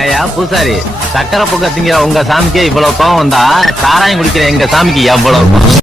ஏயா பூசாரி, சக்கரை பொங்க திங்கிற உங்க சாமிக்கே இவ்வளவு கோவம் வந்தா சாராயம் குடிக்கிற எங்க சாமிக்கு எவ்வளவு கோவம்?